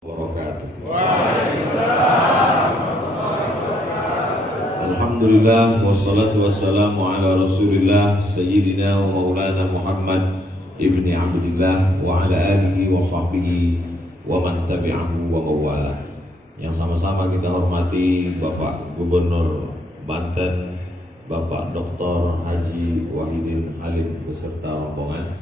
Wabarakatuh. Alhamdulillah wassalatu wassalamu ala Rasulillah Sayyidina wa Maulana Muhammad ibni Abdillah wa ala alihi wa sahbihi wa man tabi'ahu wa mawala. Yang sama-sama kita hormati Bapak Gubernur Banten, Bapak Dr. Haji Wahidin Halim beserta rombongan,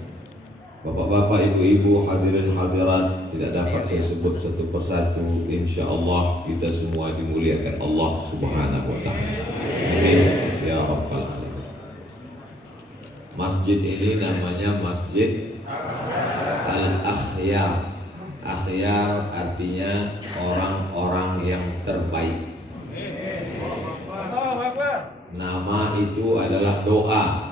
Bapak-bapak, ibu-ibu, hadirin hadirat, tidak dapat saya sebut satu persatu. Insya Allah kita semua dimuliakan Allah Subhanahu wa Ta'ala. Amin ya Rabbal Alamin. Masjid ini namanya Masjid Al-Akhyar. Akhyar artinya orang-orang yang terbaik. Nama itu adalah doa.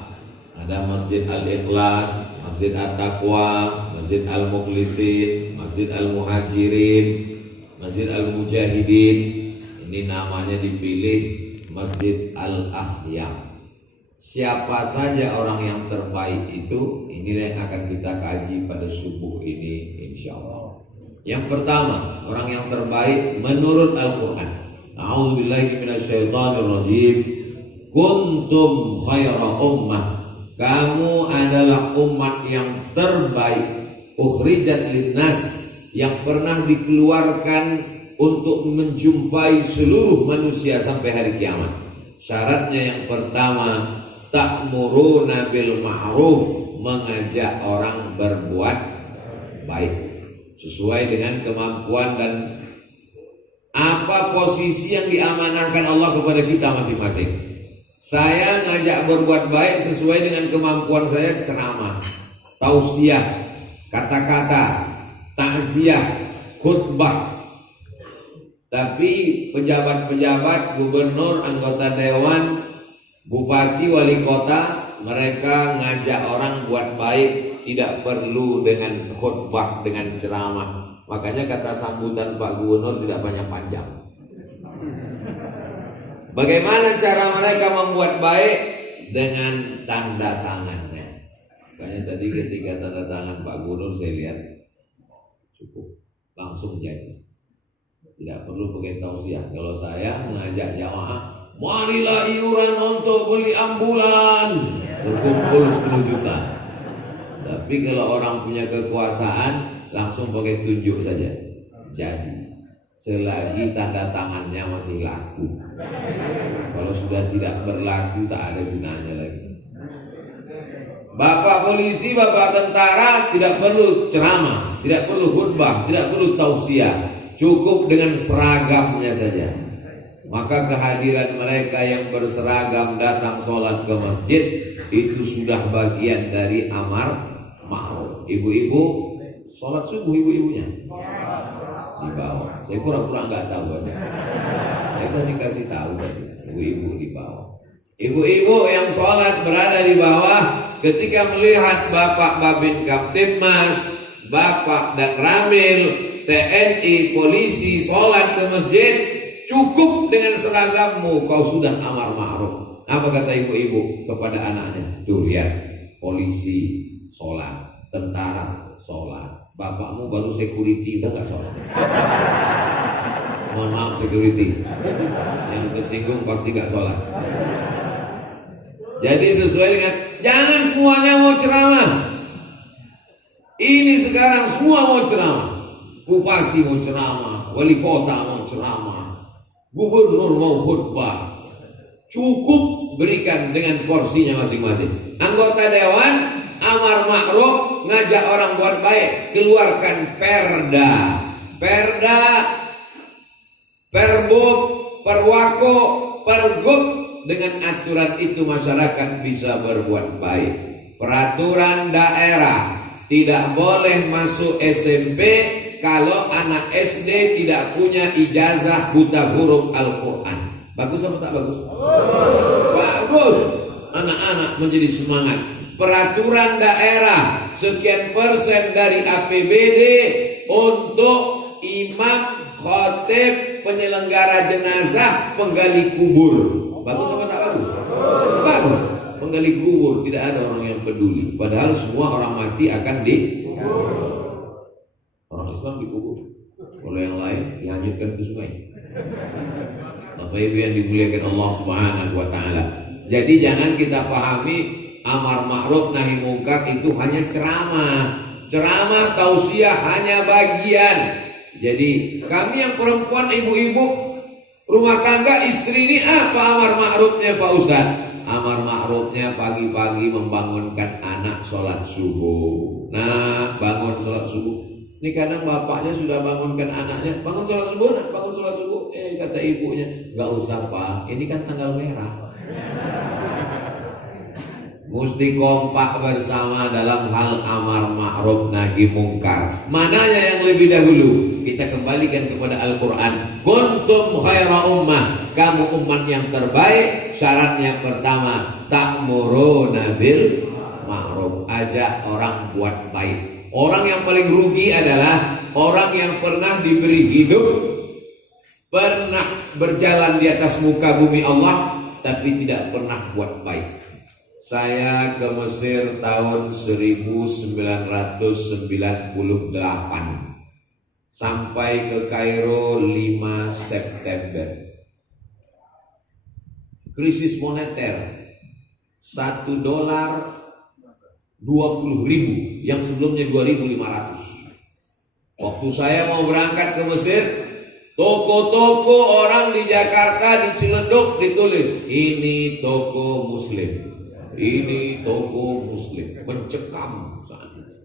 Ada Masjid Al-Ikhlas, Masjid At-Taqwa, Masjid Al-Mukhlisin, Masjid Al-Muhajirin, Masjid Al-Mujahidin. Ini namanya dipilih Masjid Al-Akhyar. Siapa saja orang yang terbaik itu, inilah yang akan kita kaji pada subuh ini insya Allah. Yang pertama, orang yang terbaik menurut Al-Quran. A'udzubillahi minasyaitonirrajim. Kuntum khaira ummah. Kamu adalah umat yang terbaik, ukhrijat linnas, yang pernah dikeluarkan untuk menjumpai seluruh manusia sampai hari kiamat. Syaratnya yang pertama, ta'muruna bil ma'ruf, mengajak orang berbuat baik sesuai dengan kemampuan dan apa posisi yang diamanahkan Allah kepada kita masing-masing. Saya ngajak berbuat baik sesuai dengan kemampuan saya, ceramah, tausiah, kata-kata, takziah, khutbah. Tapi pejabat-pejabat, gubernur, anggota dewan, bupati, wali kota, mereka ngajak orang buat baik, tidak perlu dengan khutbah, dengan ceramah. Makanya kata sambutan Pak Gubernur tidak banyak panjang. Bagaimana cara mereka membuat baik? Dengan tanda tangannya. Makanya tadi ketika tanda tangan Pak Gubernur saya lihat cukup, langsung jadi. Tidak perlu pakai tausiah. Kalau saya mengajak jamaah, marilah iuran untuk beli ambulan, berkumpul 10 juta. Tapi kalau orang punya kekuasaan, langsung pakai tunjuk saja. Jadi selagi tanda tangannya masih laku. Kalau sudah tidak berlaku, tak ada gunanya lagi. Bapak polisi, bapak tentara tidak perlu ceramah, tidak perlu khutbah, tidak perlu tausiah, cukup dengan seragamnya saja. Maka kehadiran mereka yang berseragam datang sholat ke masjid itu sudah bagian dari amar ma'ruf. Ibu-ibu sholat subuh, ibu-ibunya di bawah. Saya pura-pura nggak tahu aja. Saya tadi kasih tahu tadi, ibu-ibu di bawah. Ibu-ibu yang sholat berada di bawah, ketika melihat Bapak Babin Kaptimmas, Bapak dan Ramil, TNI, polisi sholat ke masjid, cukup dengan seragammu kau sudah amar ma'ruf. Apa kata ibu-ibu kepada anaknya? Tuh lihat, polisi sholat, tentara sholat, bapakmu baru security udah nggak sholat. Mohon maaf security, yang tersinggung pasti nggak sholat. Jadi sesuai dengan, jangan semuanya mau ceramah. Ini sekarang semua mau ceramah. Bupati mau ceramah, wali kota mau ceramah, gubernur mau khutbah. Cukup berikan dengan porsinya masing-masing. Anggota dewan amar ma'ruf, ngajak orang buat baik, keluarkan perda, perbuk, perwako, pergub. Dengan aturan itu masyarakat bisa berbuat baik. Peraturan daerah, tidak boleh masuk SMP kalau anak SD tidak punya ijazah buta huruf Al-Quran. Bagus atau tak bagus? Bagus. Anak-anak menjadi semangat. Peraturan daerah, sekian persen dari APBD untuk imam, khotib, penyelenggara jenazah, penggali kubur. Bagus apa tak bagus? Bagus. Penggali kubur, tidak ada orang yang peduli. Padahal semua orang mati akan dikubur. Orang Islam dikubur. Kalau Kalau yang lain dihanyutkan ke sungai. Bapak Ibu yang dimuliakan Allah Subhanahu wa taala. Jadi jangan kita pahami amar ma'ruf nahi mungkar itu hanya ceramah. Ceramah tausiah hanya bagian. Jadi kami yang perempuan, ibu-ibu rumah tangga, istri ini apa amar ma'rufnya Pak Ustaz? Amar ma'rufnya pagi-pagi membangunkan anak sholat subuh. Nah, bangun sholat subuh. Ini kadang bapaknya sudah bangunkan anaknya, bangun sholat subuh, nak, bangun sholat subuh. Kata ibunya, nggak usah Pak, ini kan tanggal merah. Mesti kompak bersama dalam hal amar ma'ruf nahi mungkar. Mananya yang lebih dahulu? Kita kembalikan kepada Al-Quran. Kuntum khaira ummah, kamu umat yang terbaik. Syarat yang pertama, ta'muruna bil ma'ruf, ajak orang buat baik. Orang yang paling rugi adalah orang yang pernah diberi hidup, pernah berjalan di atas muka bumi Allah, tapi tidak pernah buat baik. Saya ke Mesir tahun 1998 sampai ke Kairo 5 September. Krisis moneter, $1 20.000 yang sebelumnya 2.500. Waktu saya mau berangkat ke Mesir, toko-toko orang di Jakarta di Ciledug ditulis ini toko Muslim. Ini toko Muslim, mencekam saat itu,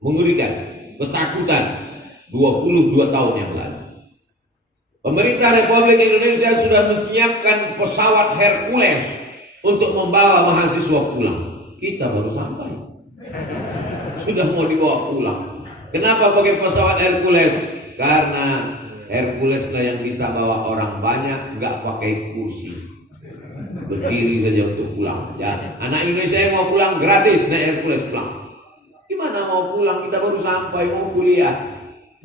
mengerikan, ketakutan. 22 tahun yang lalu, pemerintah Republik Indonesia sudah menyiapkan pesawat Hercules untuk membawa mahasiswa pulang. Kita baru sampai, sudah mau dibawa pulang. Kenapa pakai pesawat Hercules? Karena Hercules lah yang bisa bawa orang banyak, nggak pakai kursi. Berdiri saja untuk pulang. Ya, anak Indonesia yang mau pulang gratis naik Hercules pulang. Gimana mau pulang? Kita baru sampai, mau kuliah.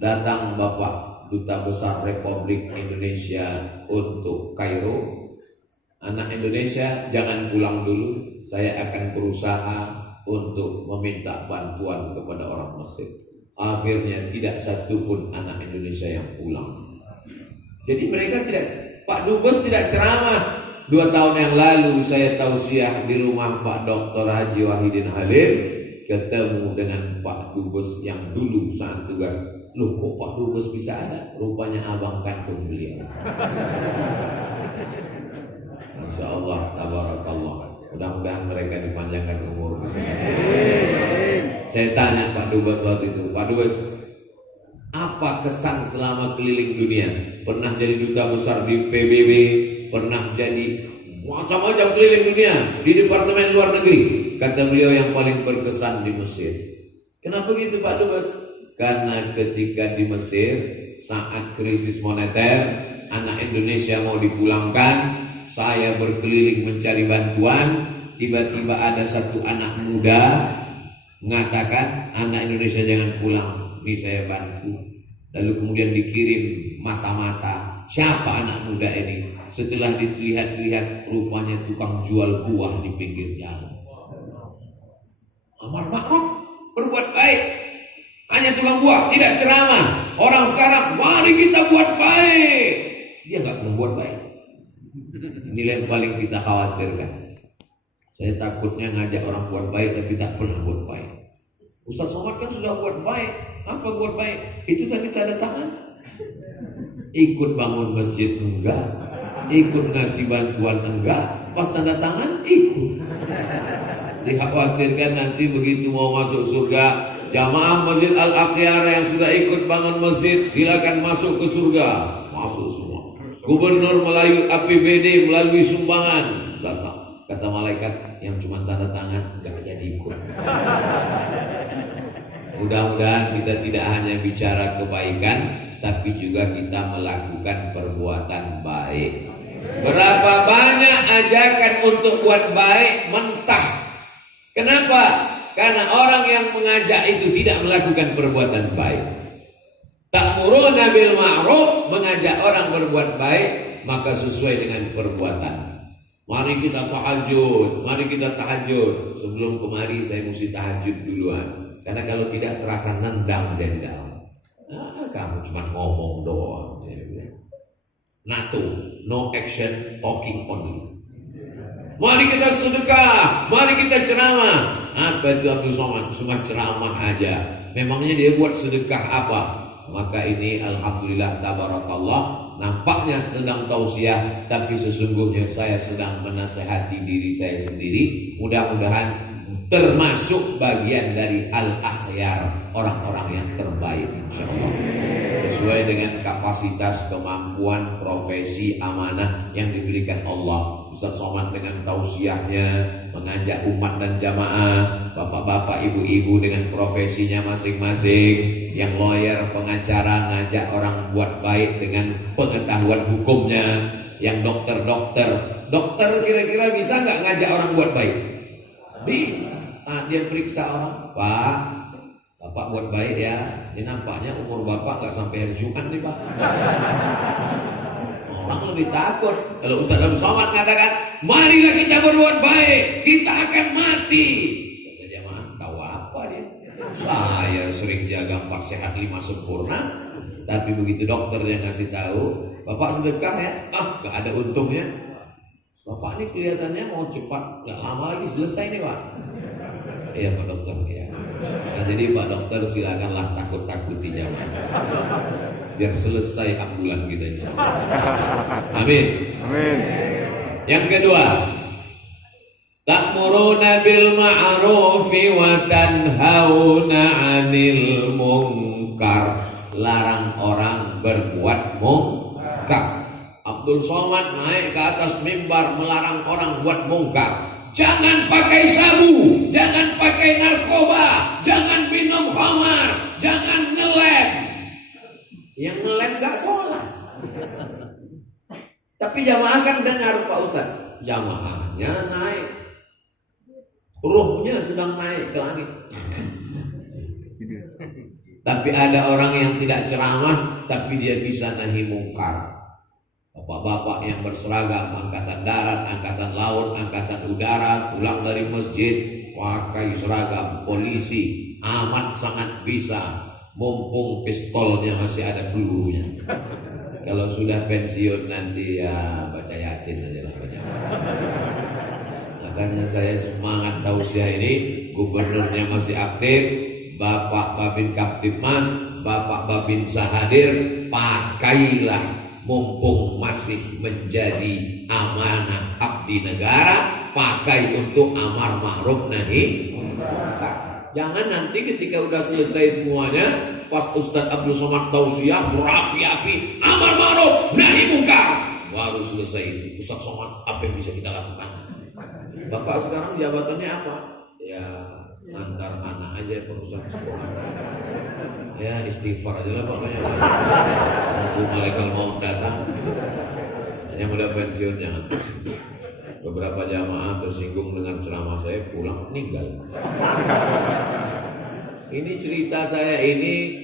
Datang Bapak Duta Besar Republik Indonesia untuk Kairo. Anak Indonesia jangan pulang dulu. Saya akan berusaha untuk meminta bantuan kepada orang Mesir. Akhirnya tidak satu pun anak Indonesia yang pulang. Jadi mereka tidak, Pak Dubes tidak ceramah. 2 tahun yang lalu saya tausiah di rumah Pak Dr. Haji Wahidin Halim, ketemu dengan Pak Dubes yang dulu saat tugas. Loh, kok Pak Dubes bisa ada? Rupanya abang kandung beliau. Masya Allah, tabarakallah. Mudah-mudahan mereka dipanjangkan umur. Saya tanya Pak Dubes waktu itu, Pak Dubes, apa kesan selama keliling dunia? Pernah jadi duta besar di PBB, pernah jadi macam-macam keliling dunia di Departemen Luar Negeri. Kata beliau yang paling berkesan di Mesir. Kenapa gitu Pak Dubes? Karena ketika di Mesir saat krisis moneter, anak Indonesia mau dipulangkan, saya berkeliling mencari bantuan. Tiba-tiba ada satu anak muda mengatakan, anak Indonesia jangan pulang, ini saya bantu. Lalu kemudian dikirim mata-mata, siapa anak muda ini? Setelah dilihat-lihat, rupanya tukang jual buah di pinggir jalan. Amar ma'ruf, berbuat baik, hanya tukang buah, tidak ceramah. Orang sekarang, mari kita buat baik, dia nggak membuat baik. Inilah yang paling kita khawatirkan. Saya takutnya ngajak orang buat baik tapi tak pernah buat baik. Ustaz Somad kan sudah buat baik. Apa buat baik? Itu tadi tanda tangan. Ikut bangun masjid enggak, ikut ngasih bantuan enggak, pas tanda tangan ikut. Dikhawatirkan nanti begitu mau masuk surga, jamaah Masjid Al-Aqyar yang sudah ikut bangun masjid silakan masuk ke surga. Masuk semua. Gubernur melalui APBD, melalui sumbangan, datang. Kata malaikat, yang cuma tanda tangan gak jadi ikut. Mudah-mudahan kita tidak hanya bicara kebaikan, tapi juga kita melakukan perbuatan baik. Berapa banyak ajakan untuk buat baik mentah. Kenapa? Karena orang yang mengajak itu tidak melakukan perbuatan baik. Ta'muruna bil ma'ruf, mengajak orang berbuat baik, maka sesuai dengan perbuatan. Mari kita tahajud, mari kita tahajud. Sebelum kemari saya mesti tahajud duluan. Karena kalau tidak terasa nendang dendam. Kamu cuma ngomong doang. NATO, no action, talking only. Mari kita sedekah, mari kita ceramah. Apa itu Abdul Somad? Cuma ceramah aja. Memangnya dia buat sedekah apa? Maka ini alhamdulillah tabarakallah, nampaknya sedang tausiah, tapi sesungguhnya saya sedang menasehati diri saya sendiri. Mudah-mudahan termasuk bagian dari al-akhyar, orang-orang yang terbaik insyaallah, sesuai dengan kapasitas, kemampuan, profesi, amanah yang diberikan Allah. Ustaz Somad dengan tausiahnya mengajak umat dan jamaah, bapak-bapak, ibu-ibu dengan profesinya masing-masing. Yang lawyer, pengacara, ngajak orang buat baik dengan pengetahuan hukumnya. Yang dokter kira-kira bisa nggak ngajak orang buat baik? Bisa. Saat dia periksa orang, Pak, Bapak buat baik ya. Ini nampaknya umur Bapak nggak sampai hari Jumat nih Pak. Orang lebih takut kalau Ustaz Abdul Somad katakan, marilah kita berbuat baik, kita akan mati. Kata jamaah, tahu apa dia? Saya sering jaga 4 sehat 5 sempurna. Tapi begitu dokter yang ngasih tahu, Bapak sedekah ya, gak ada untungnya. Bapak ini kelihatannya mau cepat, gak lama lagi selesai nih Pak. Iya Pak Dokter ya. Nah, jadi Pak Dokter silakanlah takut-takuti jamaah, biar selesai ambulan kita ini. Amin. Amin. Yang kedua, ta'muruna bil ma'rufi wa tanhauna 'anil munkar. Larang orang berbuat munkar. Abdul Somad naik ke atas mimbar melarang orang buat munkar. Jangan pakai sabu, jangan pakai narkoba, jangan minum khamar, jangan ngelem. Yang ngelem gak sholat. Tapi jamaah kan dengar Pak Ustaz, jamaahnya naik, ruhnya sedang naik ke langit. Tapi ada orang yang tidak ceramah, tapi dia bisa nahi mungkar. Bapak-bapak yang berseragam angkatan darat, angkatan laut, angkatan udara, pulang dari masjid pakai seragam polisi, amat sangat bisa, mumpung pistolnya masih ada pelurunya. Kalau sudah pensiun nanti ya baca Yasin aja lah banyak. Makanya saya semangat tausiah ini, gubernurnya masih aktif, Bapak Babin Kaptipmas, Bapak Babin Sahadir, pakailah mumpung masih menjadi amanah abdi negara, pakai untuk amar ma'ruf nahi munkar. Jangan nanti ketika udah selesai semuanya, pas Ustaz Abdul Somad tausiah berapi-api amar ma'ruf nahi munkar, baru selesai Ustaz Somad apa yang bisa kita lakukan. Bapak sekarang jabatannya apa? Ya antar anak aja perusahaan sekolah. Ya istighfar aja lah pokoknya. Nunggu malaikat maut datang. Yang udah pensiun jangan. Beberapa jamaah tersinggung dengan ceramah saya, pulang meninggal. Ini cerita saya ini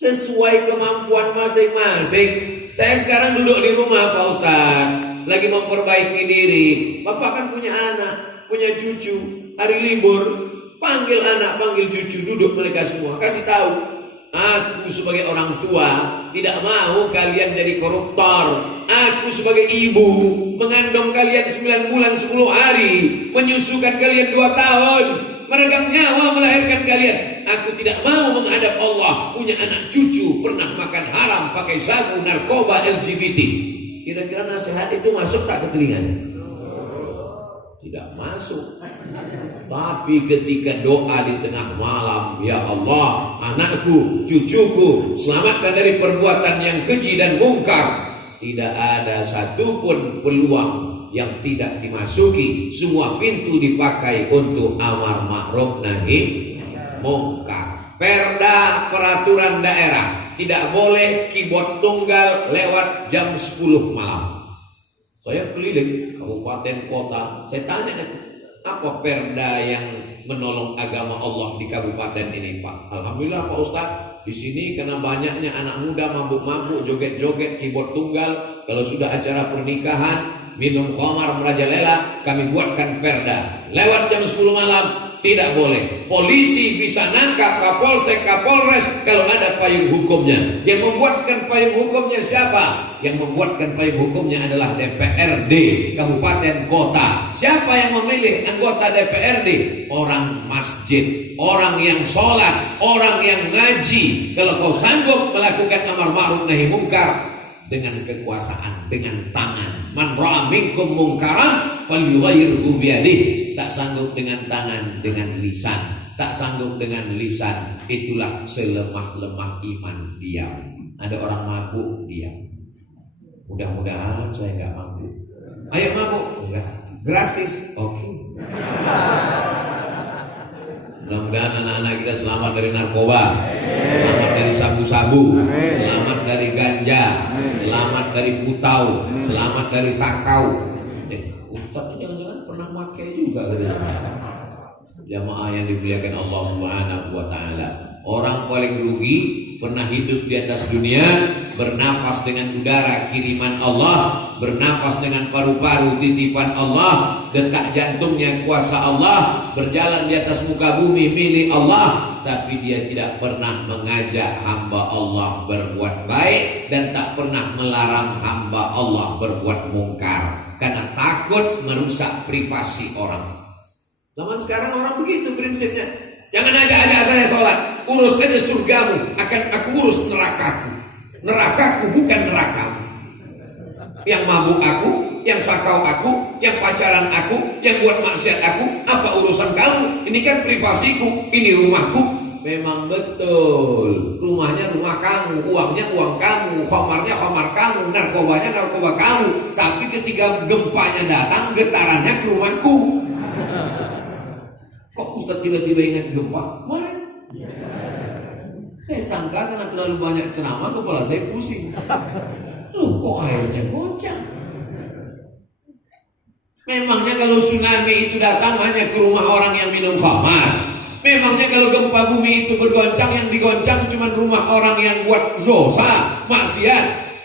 sesuai kemampuan masing-masing. Saya sekarang duduk di rumah Pak Ustaz, lagi memperbaiki diri. Bapak kan punya anak, punya cucu. Hari libur, panggil anak, panggil cucu, duduk mereka semua, kasih tahu, aku sebagai orang tua tidak mau kalian jadi koruptor. Aku sebagai ibu mengandung kalian 9 bulan 10 hari, menyusukan kalian 2 tahun, meregang nyawa melahirkan kalian. Aku tidak mau menghadap Allah punya anak cucu pernah makan haram, pakai sabu, narkoba, LGBT. Kira-kira nasihat itu masuk tak ke telinganya? Tidak masuk. Tapi ketika doa di tengah malam, ya Allah, anakku, cucuku selamatkan dari perbuatan yang keji dan mungkar, tidak ada satupun peluang yang tidak dimasuki. Semua pintu dipakai untuk amar ma'ruf nahi mungkar. Perda peraturan daerah, tidak boleh keyboard tunggal lewat jam 10 malam. Saya keliling kabupaten kota, saya tanya, apa perda yang menolong agama Allah di kabupaten ini Pak? Alhamdulillah Pak Ustaz, di sini karena banyaknya anak muda mabuk-mabuk, joget-joget, keyboard tunggal, kalau sudah acara pernikahan, minum khamar merajalela, kami buatkan perda. Lewat jam 10 malam, tidak boleh. Polisi bisa nangkap Kapolsek, Kapolres kalau ada payung hukumnya. Yang membuatkan payung hukumnya siapa? Yang membuatkan payung hukumnya adalah DPRD kabupaten kota. Siapa yang memilih anggota DPRD? Orang masjid, orang yang sholat, orang yang ngaji. Kalau kau sanggup melakukan amar ma'ruf nahi mungkar dengan kekuasaan, dengan tangan. Man ra'a minkum mungkaran falyughayyirhu biyadihi. Tak sanggup dengan tangan, dengan lisan. Tak sanggup dengan lisan, itulah selemah-lemah iman diam. Ada orang mabuk diam. Mudah-mudahan saya nggak mampu. Ayo mabuk? Enggak. Gratis? Oke. Mudah-mudahan anak-anak kita selamat dari narkoba, selamat dari sabu-sabu, selamat dari ganja, selamat dari putau, selamat dari sakau. Ustaz jangan-jangan pernah pakai juga katanya. Jamaah yang dimuliakan Allah Subhanahu wa taala. Orang paling rugi pernah hidup di atas dunia, bernafas dengan udara kiriman Allah, bernafas dengan paru-paru titipan Allah, detak jantungnya kuasa Allah, berjalan di atas muka bumi milik Allah, tapi dia tidak pernah mengajak hamba Allah berbuat baik dan tak pernah melarang hamba Allah berbuat mungkar karena takut merusak privasi orang. Zaman sekarang orang begitu prinsipnya. Jangan ajak-ajak saya sholat, urus aja surgamu, akan aku urus nerakaku. Nerakaku bukan nerakamu. Yang mabuk aku, yang sakau aku, yang pacaran aku, yang buat maksiat aku, apa urusan kamu? Ini kan privasiku, ini rumahku. Memang betul, rumahnya rumah kamu, uangnya uang kamu, khamarnya khamar kamu, narkobanya narkoba kamu. Tapi ketika gempanya datang, getarannya ke rumahku. Kok Ustaz tiba-tiba ingat gempa? Kemarin saya sangka karena terlalu banyak ceramah kepala saya pusing. Loh kok airnya goncang? Memangnya kalau tsunami itu datang hanya ke rumah orang yang minum khamar? Memangnya kalau gempa bumi itu bergoncang, yang digoncang cuma rumah orang yang buat dosa, maksiat?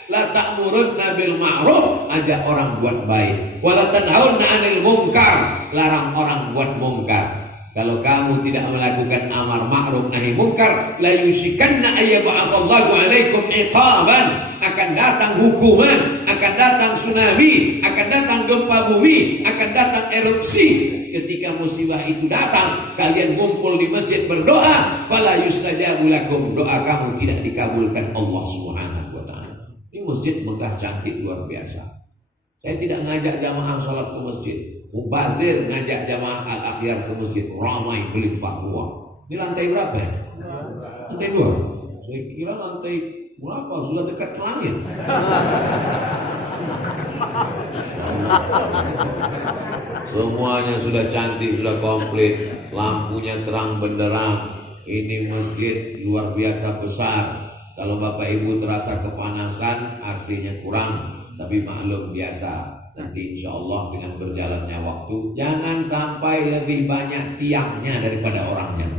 La ta'murunna bil ma'ruf, ajak orang buat baik. Wa la tanhauna 'anil munkar, larang orang buat mungkar. Kalau kamu tidak melakukan amar ma'ruf nahi munkar, la yusikanna ayyab'atsallahu 'alaikum iqaban, akan datang hukuman, akan datang tsunami, akan datang gempa bumi, akan datang erupsi. Ketika musibah itu datang, kalian kumpul di masjid berdoa, fala yustajabu lakum, doa kamu tidak dikabulkan Allah Subhanahu wa taala. Ini masjid megah cantik luar biasa. Saya tidak ngajak jamaah sholat ke masjid. Mubazir ngajak jamaah al-akhyar ke masjid, ramai berlimpah ruah. Ini lantai berapa ya? Lantai 2. Saya kira lantai berapa? Sudah dekat ke langit. Semuanya sudah cantik, sudah komplit, lampunya terang benderang. Ini masjid luar biasa besar. Kalau Bapak Ibu terasa kepanasan, AC-nya kurang, tapi maklum biasa. Nanti insya Allah dengan berjalannya waktu, jangan sampai lebih banyak tiangnya daripada orangnya.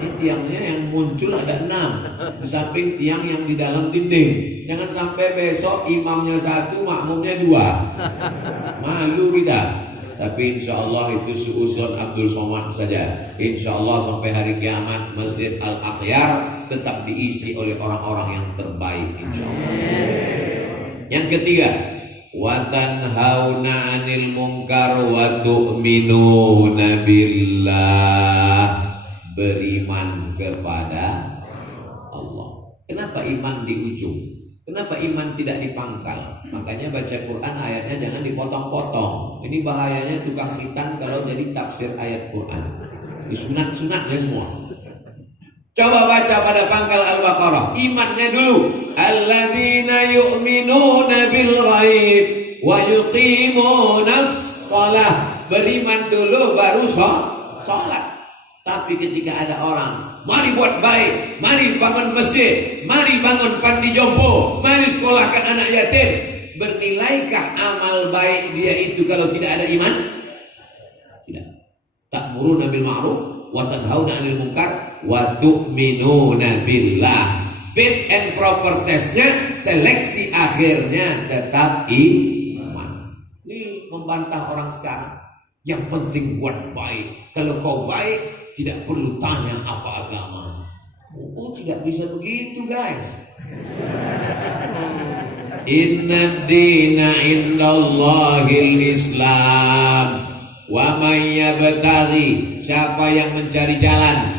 Ini tiangnya yang muncul ada 6, di samping tiang yang di dalam dinding. Jangan sampai besok imamnya 1, makmumnya 2. Malu kita. Tapi insya Allah itu suuzon Abdul Somad saja. Insya Allah sampai hari kiamat Masjid Al-Akhyar tetap diisi oleh orang-orang yang terbaik insya Allah. Yang ketiga, wa tanhauna 'anil munkar wa tu'minuna billah, beriman kepada Allah. Kenapa iman di ujung? Kenapa iman tidak di pangkal? Makanya baca Quran ayatnya jangan dipotong-potong. Ini bahayanya tukang khitan kalau jadi tafsir ayat Quran. Disunat-sunatnya semua. Coba baca pada pangkal Al-Baqarah. Imannya dulu. Alladzina yu'minuna bil ghaib wa yuqimunas shalah. Beriman dulu baru sholat. Tapi ketika ada orang, mari buat baik, mari bangun masjid, mari bangun panti jompo, mari sekolahkan anak yatim, bernilaikah amal baik dia itu kalau tidak ada iman? Tidak. Ta'muruna bil ma'ruf wa tanhauna 'anil munkar wa tu'minuna billah. Fit and proper testnya, seleksi akhirnya tetap iman. Ini membantah orang sekarang. Yang penting buat baik. Kalau kau baik, tidak perlu tanya apa agama. Oh, tidak bisa begitu, guys. Inna dina indallahil Islam. Wa may yabtaghi, siapa yang mencari jalan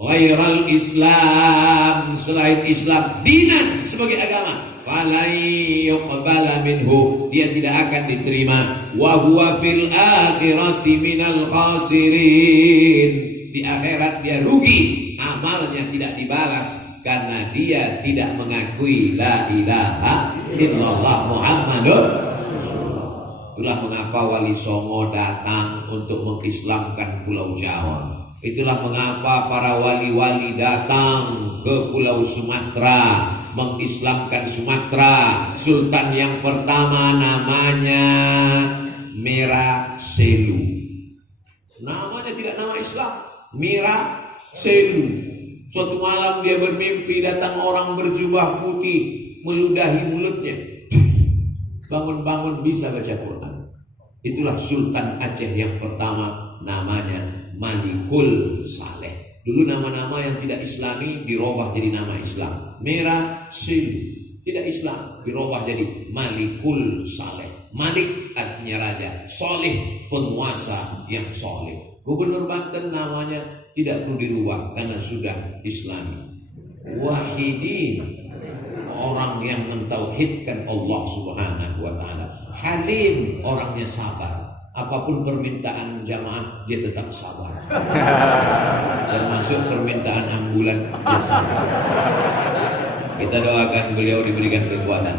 ghairal Islam, selain Islam, dinan, sebagai agama, falai yuqbala minhu, dia tidak akan diterima, wa huwa fil akhirati minal khasirin, di akhirat dia rugi, amalnya tidak dibalas karena dia tidak mengakui la ilaha illallah Muhammadur Rasulullah. Itulah mengapa Wali Songo datang untuk mengislamkan Pulau Jawa. Itulah mengapa para wali-wali datang ke Pulau Sumatera mengislamkan Sumatera. Sultan yang pertama namanya Mira Selu. Namanya tidak nama Islam, Mira Selu. Suatu malam dia bermimpi datang orang berjubah putih meludahi mulutnya. Bangun-bangun bisa baca Quran. Itulah Sultan Aceh yang pertama, namanya Malikul Saleh. Dulu nama-nama yang tidak Islami dirubah jadi nama Islam. Mira Selu, tidak Islam, dirubah jadi Malikul Saleh. Malik artinya raja, Soleh penguasa yang soleh. Gubernur Banten namanya tidak perlu dirubah karena sudah Islami. Wahidi, orang yang mentauhidkan Allah Subhanahu wa taala. Halim, orangnya sabar. Apapun permintaan jamaah dia tetap sabar. Termasuk permintaan ambulan dia sabar. Kita doakan beliau diberikan kekuatan.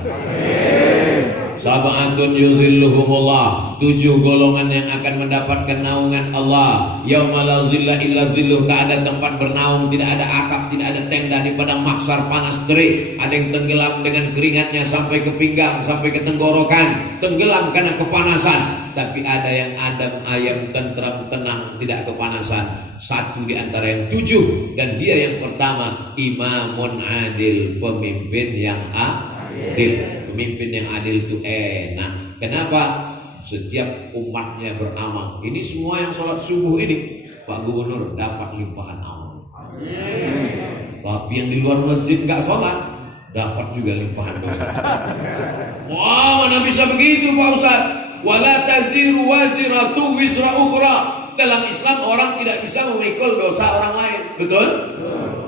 Sab'atun yuzilluhumullah, 7 golongan yang akan mendapatkan naungan Allah. Yauma la zilla illa zilluh, tak ada tempat bernaung, tidak ada atap, tidak ada tenda di padang mahsyar panas terik. Ada yang tenggelam dengan keringatnya sampai ke pinggang, sampai ke tenggorokan, tenggelam karena kepanasan. Tapi ada yang adem ayem, tentram, tenang, tidak kepanasan. Satu di antara yang 7, dan dia yang pertama, imamun adil, pemimpin yang adil. Pemimpin yang adil itu enak. Kenapa? Setiap umatnya beramal. Ini semua yang sholat subuh ini, Pak Gubernur dapat limpahan amal. Tapi yang di luar masjid nggak sholat, dapat juga limpahan dosa. Wah, mana bisa begitu Pak Ustaz? Wala taziru waziratu wizra ukhra. Dalam Islam orang tidak bisa memikul dosa orang lain. Betul?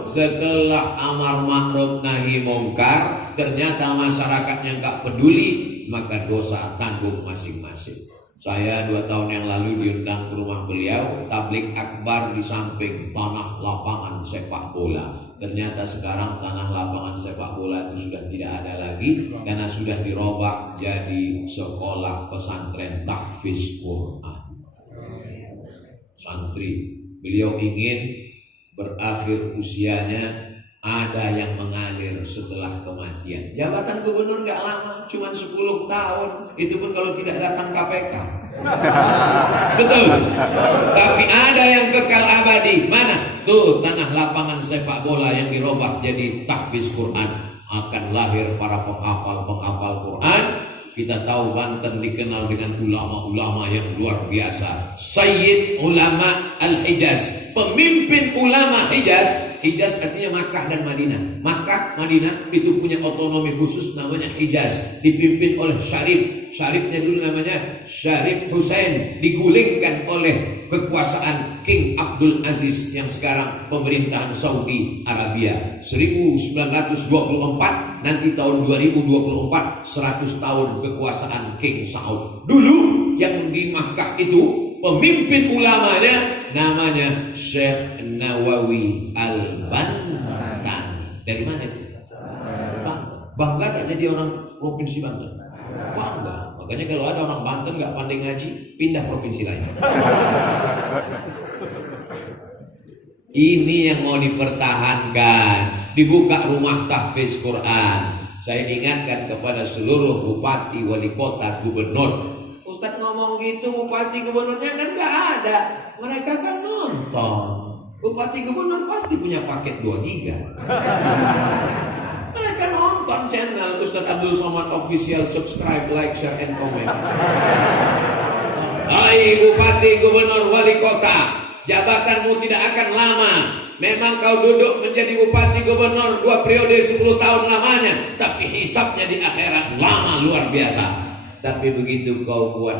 Setelah amar ma'ruf nahi mungkar, ternyata masyarakatnya nggak peduli, maka dosa tanggung masing-masing. Saya 2 tahun yang lalu diundang ke rumah beliau, tablik akbar di samping tanah lapangan sepak bola. Ternyata sekarang tanah lapangan sepak bola itu sudah tidak ada lagi karena sudah dirubah jadi sekolah pesantren tahfiz Quran. Santri, beliau ingin berakhir usianya ada yang mengalir setelah kematian. Jabatan gubernur nggak lama, cuma 10 tahun. Itu pun kalau tidak datang KPK. Betul. Tapi ada yang kekal abadi. Mana? Tuh tanah lapangan sepak bola yang dirubah jadi tahfiz Quran. Akan lahir para penghafal Quran. Kita tahu Banten dikenal dengan ulama-ulama yang luar biasa. Sayyid ulama Al-Hijaz, pemimpin ulama Hijaz. Hijaz artinya Makkah dan Madinah. Makkah, Madinah itu punya otonomi khusus namanya Hijaz, dipimpin oleh Syarif. Syarifnya dulu namanya Syarif Hussein, digulingkan oleh kekuasaan King Abdul Aziz yang sekarang pemerintahan Saudi Arabia. 1924, nanti tahun 2024 100 tahun kekuasaan King Saud. Dulu yang di Makkah itu pemimpin ulamanya namanya Syekh Nawawi Al-Bantani. Dari mana itu? Bangga gak jadi orang provinsi Banten? Bangga. Makanya kalau ada orang Banten gak pandai ngaji, pindah provinsi lain. Ini yang mau dipertahankan. Dibuka rumah tahfiz Quran. Saya ingatkan kepada seluruh bupati, wali kota, gubernur. Ustadz ngomong gitu, bupati gubernurnya kan gak ada. Mereka kan nonton. Bupati gubernur pasti punya paket 2 giga. Mereka nonton channel Ustadz Abdul Somad Official, subscribe, like, share, and comment. Hai bupati, gubernur, wali kota, jabatanmu tidak akan lama. Memang kau duduk menjadi bupati gubernur 2 periode 10 tahun lamanya, tapi hisapnya di akhirat lama luar biasa. Tapi begitu kau buat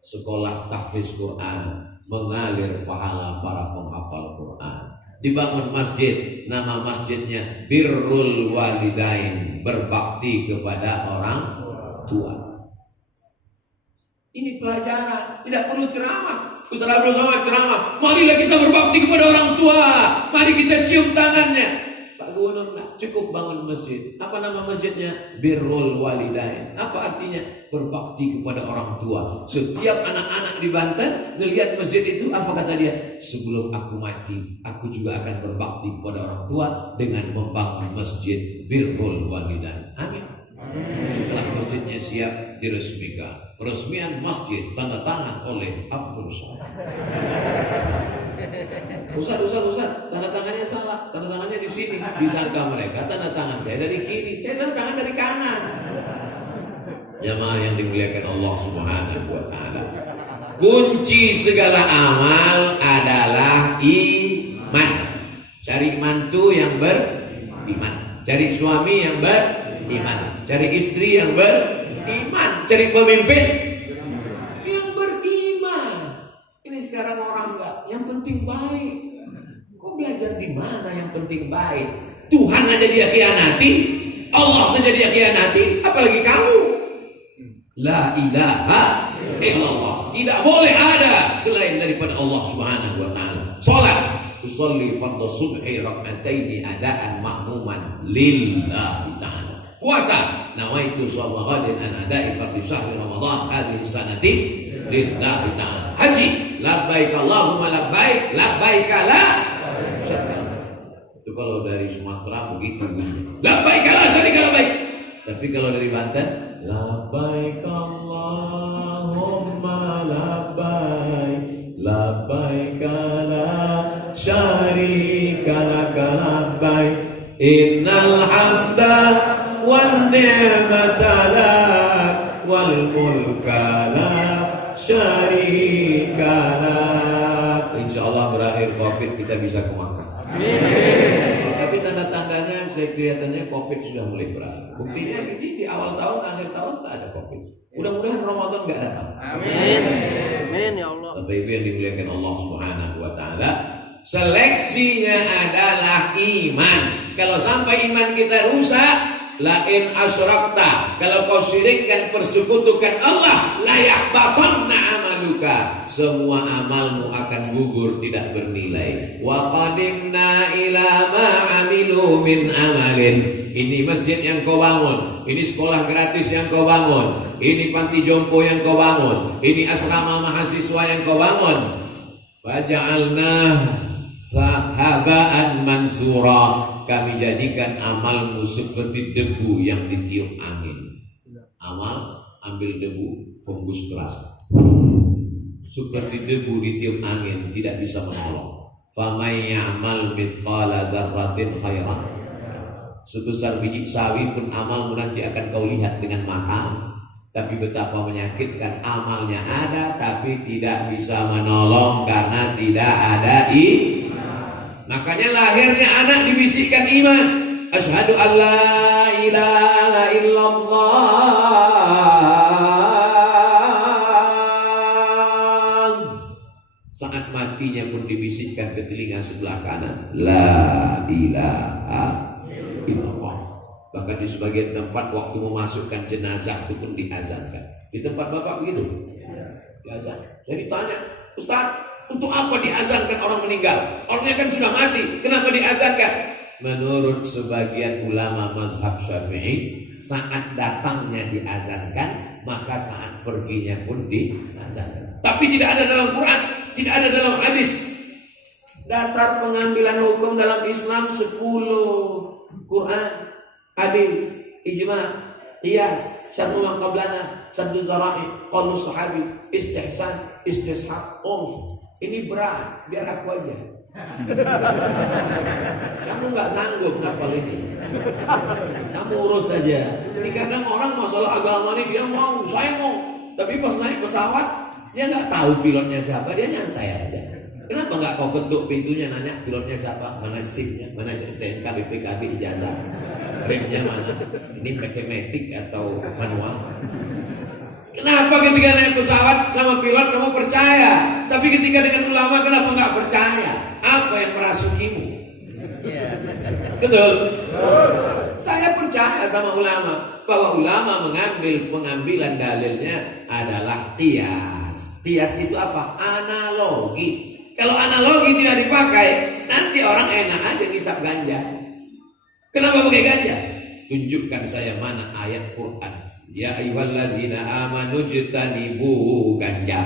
sekolah tahfiz Quran, mengalir pahala para penghafal Quran. Dibangun masjid, nama masjidnya Birrul Walidain, berbakti kepada orang tua. Ini pelajaran, tidak perlu ceramah. Ustaz Abdul Somad ceramah, marilah kita berbakti kepada orang tua, mari kita cium tangannya. Pak Gubernur enggak, cukup bangun masjid. Apa nama masjidnya? Birrul Walidain. Apa artinya? Berbakti kepada orang tua. Setiap anak-anak di Banten ngelihat masjid itu, apa kata dia? Sebelum aku mati, aku juga akan berbakti kepada orang tua dengan membangun masjid Birrul Walidain. Amin. Setelah masjidnya siap, diresmikan. Peresmian masjid tanda tangan oleh Abdul Somad. Ustaz, tanda tangannya salah. Tanda tangannya di sini. Disangka mereka tanda tangan saya dari kiri, saya tanda tangan dari kanan. Jamaah yang dimuliakan Allah Subhanahu wa taala. Kunci segala amal adalah iman. Cari mantu yang beriman, cari suami yang beriman, cari istri yang beriman, cari pemimpin yang beriman. Ini sekarang orang enggak, yang penting baik. Kau belajar di mana yang penting baik? Tuhan aja dia khianati, Allah saja dia khianati, apalagi kamu. La ilaha illallah, tidak boleh ada selain daripada Allah Subhanahu wa taala. Salat, usolli fardhu subhi rak'ataini adaan ma'muman lillahi ta'ala. Puasa, nawaitu shawma ghadin an ada'i fardhi syahri ramadan hadhihi sanati lillahi ta'ala. Haji, labbaik Allahumma labbaik, labbaik la syarika lak. Itu kalau dari Sumatera begitu bunyinya. Labbaik la syarika labbaik. Tapi kalau dari Banten, labbaik Allahumma labbaik, labbaik la syarika lak labbaik, innal hamda wan ni'mata lak wal mulka la syarika lak. Insyaallah berakhir Covid kita bisa ke Makkah. Tapi tanda-tandanya saya kelihatannya Covid sudah mulai berakhir. Buktinya di awal tahun, akhir tahun tak ada Covid. Mudah-mudahan Ramadan enggak datang. Amin. Amin ya Allah. Bapak Ibu yang dimuliakan Allah Subhanahu wa taala, seleksinya adalah iman. Kalau sampai iman kita rusak, lain asyrakta, kalau kau syirikkan persekutukan Allah, la yahbatanna amaluka, semua amalmu akan gugur tidak bernilai. Wa qadimna ila ma amilu min amalin. Ini masjid yang kau bangun, ini sekolah gratis yang kau bangun, ini panti jompo yang kau bangun, ini asrama mahasiswa yang kau bangun. Faja'alna sahabaan mansura, kami jadikan amalmu seperti debu yang ditiup angin. Amal ambil debu, hembus keras, seperti debu ditiup angin, tidak bisa menolong. Famay ya'mal mithqala dzarratin khairan, sebesar biji sawi pun amalmu nanti akan kau lihat dengan mata. Tapi betapa menyakitkan, amalnya ada tapi tidak bisa menolong karena tidak ada Makanya lahirnya anak dibisikkan iman. Asyhadu an la ilaha illallah. Saat matinya pun dibisikkan ke telinga sebelah kanan, la ilaha illallah. Bahkan di sebagian tempat waktu memasukkan jenazah itu pun diazankan. Di tempat Bapak begitu? Diazan. Jadi tanya, Ustaz, untuk apa diazankan orang meninggal? Orangnya kan sudah mati, kenapa diazankan? Menurut sebagian ulama mazhab Syafi'i, saat datangnya diazankan, maka saat perginya pun diazankan. Tapi tidak ada dalam Quran, tidak ada dalam hadis. Dasar pengambilan hukum dalam Islam 10. Quran, hadis, ijma', qiyas, syar'u man qablana, saddu zara'i, qaulu sahabi, istihsan, istishab, urf. Ini berat, biar aku aja. Kamu nggak sanggup hafal ini. Kamu urus saja. Ini kadang orang masalah agama ini dia mau, saya mau. Tapi pas naik pesawat Dia nggak tahu pilotnya siapa, dia nyantai aja. Kenapa nggak kau ketuk pintunya nanya pilotnya siapa, mana SIM-nya, mana STNK, BPKB, ijazah, remnya mana, ini matematik atau manual? Kenapa ketika naik pesawat sama pilot kamu percaya, tapi ketika dengan ulama kenapa nggak percaya? Apa yang merasukimu? Betul. Saya percaya sama ulama bahwa ulama mengambil pengambilan dalilnya adalah qiyas. Qiyas itu apa? Analogi. Kalau analogi tidak dipakai, nanti orang enak aja ngisap ganja. Kenapa pakai ganja? Tunjukkan saya mana ayat Quran. Ya ayyuhalladzina amanu jtanibu ganja.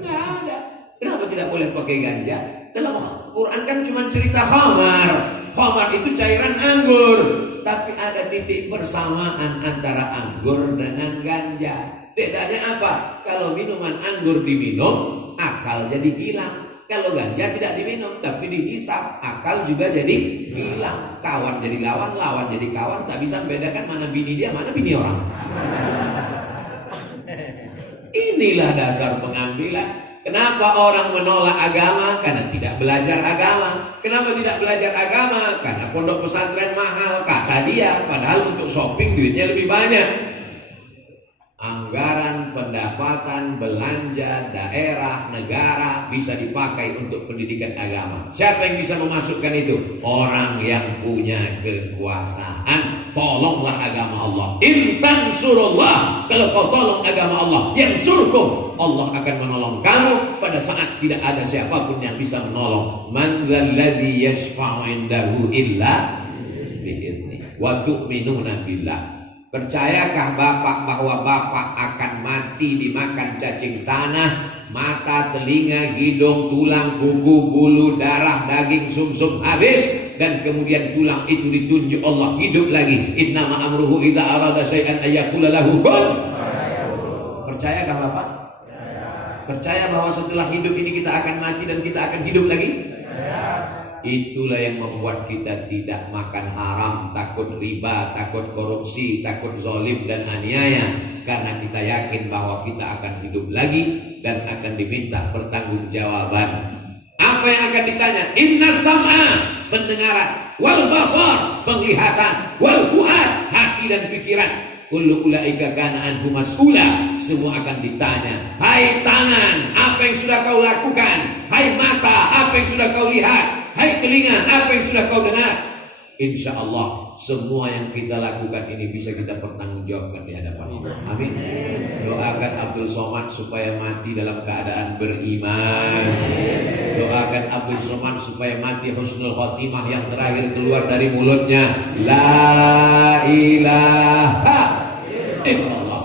Nggak ada. Kenapa tidak boleh pakai ganja? Dalam Quran kan cuma cerita khamar. Khamar itu cairan anggur. Tapi ada titik persamaan antara anggur dengan ganja. Bedanya apa? Kalau minuman anggur diminum, akal jadi hilang. Kalau ganja tidak diminum tapi dihisap, akal juga jadi hilang. Kawan jadi lawan, lawan jadi kawan. Tak bisa membedakan mana bini dia, mana bini orang. Inilah dasar pengambilan. Kenapa orang menolak agama? Karena tidak belajar agama. Kenapa tidak belajar agama? Karena pondok pesantren mahal, kata dia. Padahal untuk shopping duitnya lebih banyak. Anggaran pendapatan belanja daerah negara bisa dipakai untuk pendidikan agama. Siapa yang bisa memasukkan itu? Orang yang punya kekuasaan. Tolonglah agama Allah. In tansurullah, kalau kau tolong agama Allah, yansurkum, Allah akan menolong kamu pada saat tidak ada siapapun yang bisa menolong. Man dzalladzi yashfa'u indahu illa bi'idznih wa tu'minuna billah. Percayakah Bapak bahwa Bapak akan mati dimakan cacing tanah, mata, telinga, hidung, tulang, kuku, bulu, darah, daging, sumsum habis, dan kemudian tulang itu ditunjuk Allah hidup lagi. Innama amruhu idza arada syai'an ayyaqula lahu kun. Percayakah Bapak? Percaya bahwa setelah hidup ini kita akan mati dan kita akan hidup lagi? Itulah yang membuat kita tidak makan haram, takut riba, takut korupsi, takut zalim dan aniaya. Karena kita yakin bahwa kita akan hidup lagi dan akan diminta pertanggungjawaban. Apa yang akan ditanya? Inna sam'a, pendengaran, wal basar, penglihatan, wal fuad, hati dan pikiran. Kullu ulaika kana anhu mas'ula, semua akan ditanya. Hai tangan, apa yang sudah kau lakukan? Hai mata, apa yang sudah kau lihat? Hai telinga, apa yang sudah kau dengar? Insya Allah semua yang kita lakukan ini bisa kita pertanggungjawabkan di hadapan Allah. Amin. Doakan Abdul Somad supaya mati dalam keadaan beriman. Doakan Abdul Somad supaya mati husnul khotimah, yang terakhir keluar dari mulutnya la ilaha illallah.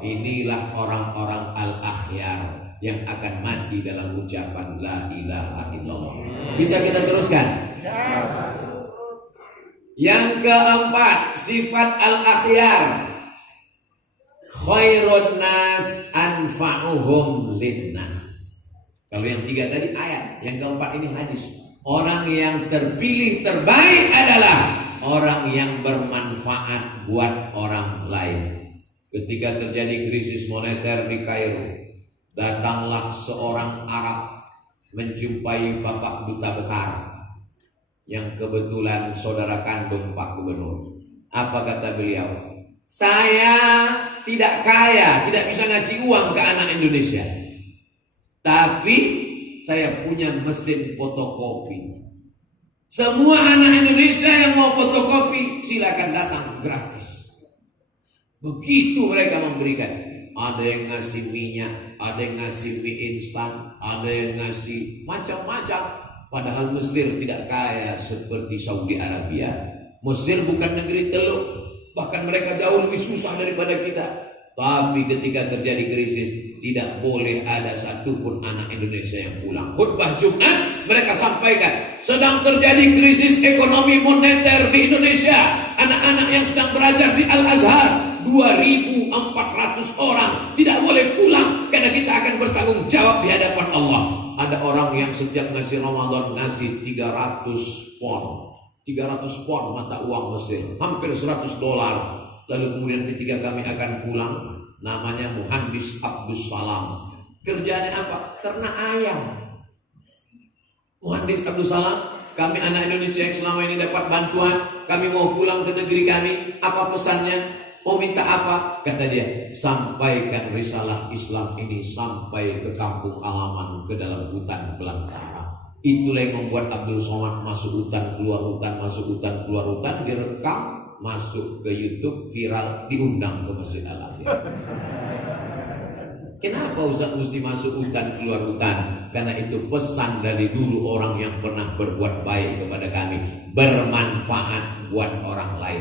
Inilah orang-orang al-akhyar yang akan mati dalam ucapan la ilaha illallah. Bisa kita teruskan? Yang keempat, sifat al-akhyar. Khairun nas anfa'uhum linnas. Kalau yang tiga tadi ayat, yang keempat ini hadis. Orang yang terpilih terbaik adalah orang yang bermanfaat buat orang lain. Ketika terjadi krisis moneter di Kairo, datanglah seorang Arab menjumpai Bapak Duta Besar yang kebetulan saudara kandung Pak Gubernur. Apa kata beliau? Saya tidak kaya, tidak bisa ngasih uang ke anak Indonesia, tapi saya punya mesin fotokopi. Semua anak Indonesia yang mau fotokopi silakan datang gratis. Begitu mereka memberikan. Ada yang ngasih minyak, ada yang ngasih mie instan, ada yang ngasih macam-macam. Padahal Mesir tidak kaya seperti Saudi Arabia. Mesir bukan negeri teluk, bahkan mereka jauh lebih susah daripada kita. Tapi ketika terjadi krisis, tidak boleh ada satupun anak Indonesia yang pulang. Khutbah Jumat mereka sampaikan, sedang terjadi krisis ekonomi moneter di Indonesia. Anak-anak yang sedang belajar di Al-Azhar 2.400 orang tidak boleh pulang karena kita akan bertanggung jawab di hadapan Allah. Ada orang yang setiap ngasih Ramadan ngasih 300 pon. 300 pon mata uang Mesir, hampir $100. Lalu kemudian ketika kami akan pulang, namanya Muhandis Abdus Salam. Kerjanya apa? Ternak ayam. Muhandis Abdus Salam, kami anak Indonesia yang selama ini dapat bantuan, kami mau pulang ke negeri kami, apa pesannya? Mau minta apa? Kata dia, sampaikan risalah Islam ini sampai ke kampung halaman, ke dalam hutan belantara. Itulah yang membuat Abdul Somad masuk hutan, keluar hutan, masuk hutan, keluar hutan, direkam, masuk ke YouTube, viral, diundang ke Masjid Al-Akhyar. Kenapa Ustaz mesti masuk hutan, keluar hutan? Karena itu pesan dari dulu orang yang pernah berbuat baik kepada kami, bermanfaat buat orang lain.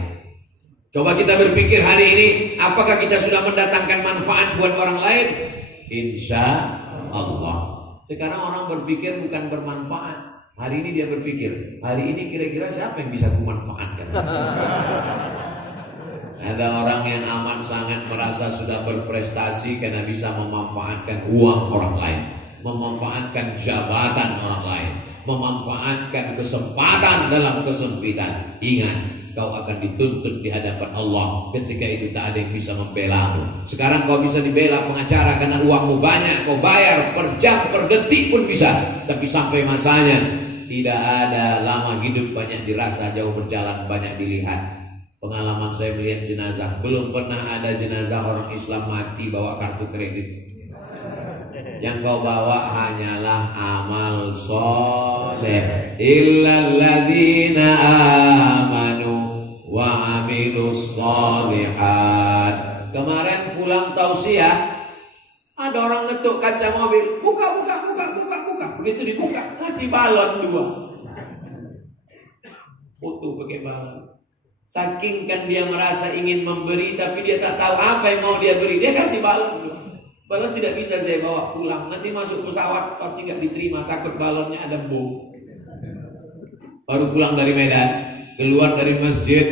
Coba kita berpikir hari ini, apakah kita sudah mendatangkan manfaat buat orang lain? Insya Allah. Sekarang orang berpikir bukan bermanfaat. Hari ini dia berpikir, hari ini kira-kira siapa yang bisa kumanfaatkan? Ada orang yang amat sangat merasa sudah berprestasi karena bisa memanfaatkan uang orang lain, memanfaatkan jabatan orang lain, memanfaatkan kesempatan dalam kesempitan. Ingat, kau akan dituntut di hadapan Allah. Ketika itu tak ada yang bisa membelamu. Sekarang kau bisa dibela pengacara karena uangmu banyak, kau bayar per jam, per detik pun bisa. Tapi sampai masanya, tidak ada, lama hidup banyak dirasa, jauh berjalan banyak dilihat. Pengalaman saya melihat jenazah, belum pernah ada jenazah orang Islam mati bawa kartu kredit. Yang kau bawa hanyalah amal soleh. Illalladzina amanu wa amilus solihat. Kemarin pulang tausiah, ada orang ngetuk kaca mobil, buka. Begitu dibuka, ngasih balon 2. Foto pakai balon. Saking kan dia merasa ingin memberi, tapi dia tak tahu apa yang mau dia beri, dia kasih balon 2. Balon tidak bisa saya bawa pulang, nanti masuk pesawat pasti nggak diterima, takut balonnya ada bom. Baru pulang dari Medan, keluar dari masjid,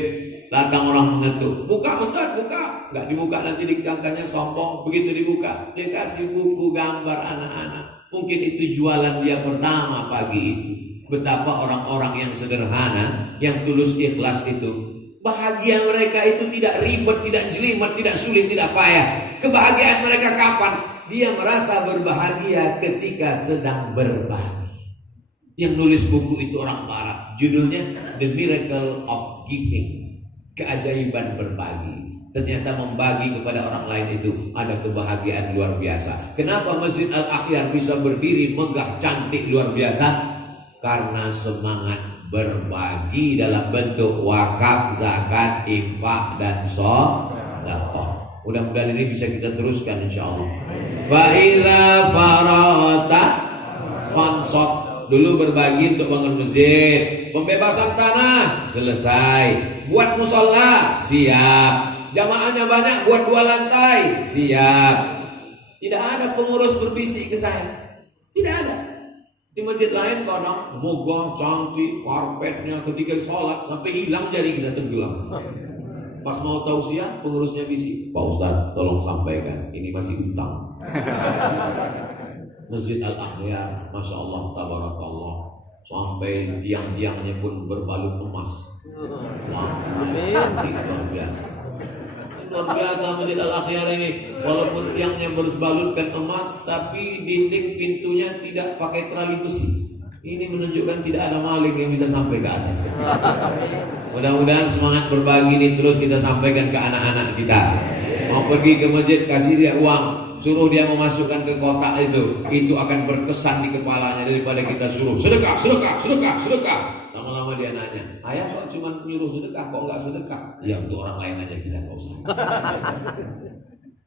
datang orang mengetuk, buka Ustaz, buka. Nggak dibuka, nanti dikangkannya sombong. Begitu dibuka, dia kasih buku gambar anak-anak. Mungkin itu jualan dia pertama pagi itu. Betapa orang-orang yang sederhana, yang tulus ikhlas itu, bahagia mereka itu tidak ribet, tidak jelimet, tidak sulit, tidak payah. Kebahagiaan mereka kapan? Dia merasa berbahagia ketika sedang berbagi. Yang nulis buku itu orang Barat. Judulnya The Miracle of Giving. Keajaiban berbagi. Ternyata membagi kepada orang lain itu ada kebahagiaan luar biasa. Kenapa Masjid Al-Akhyar bisa berdiri megah, cantik, luar biasa? Karena semangat berbagi dalam bentuk wakaf, zakat, infak, dan sedekah. Mudah-mudahan ini bisa kita teruskan insyaallah. Fa iza farata fansot. Dulu berbagi untuk bangun masjid, pembebasan tanah selesai, buat musola siap, jamaahnya banyak buat 2 lantai siap. Tidak ada pengurus berbisik ke saya, tidak ada. Di masjid lain kadang mogah, cantik, karpetnya, ketika sholat sampai hilang jari kita tenggelam. Pas mau tausiah, pengurusnya bisik, Pak Ustaz tolong sampaikan, ini masih utang. Masjid Al-Akhyar, Masya Allah, tabarakallah, sampai tiang-tiangnya pun berbalut emas. Luar biasa Masjid Al-Akhyar ini. Walaupun tiangnya berbalutkan emas, tapi dinding pintunya tidak pakai tali besi. Ini menunjukkan tidak ada maling yang bisa sampai ke atas. Mudah-mudahan semangat berbagi ini terus kita sampaikan ke anak-anak kita. Mau pergi ke masjid, kasih dia uang, suruh dia memasukkan ke kotak itu akan berkesan di kepalanya daripada kita suruh sedekah. Lama-lama dia nanya, ayah kok cuma nyuruh sedekah, kok nggak sedekah? Ya untuk orang lain aja, kita nggak usah.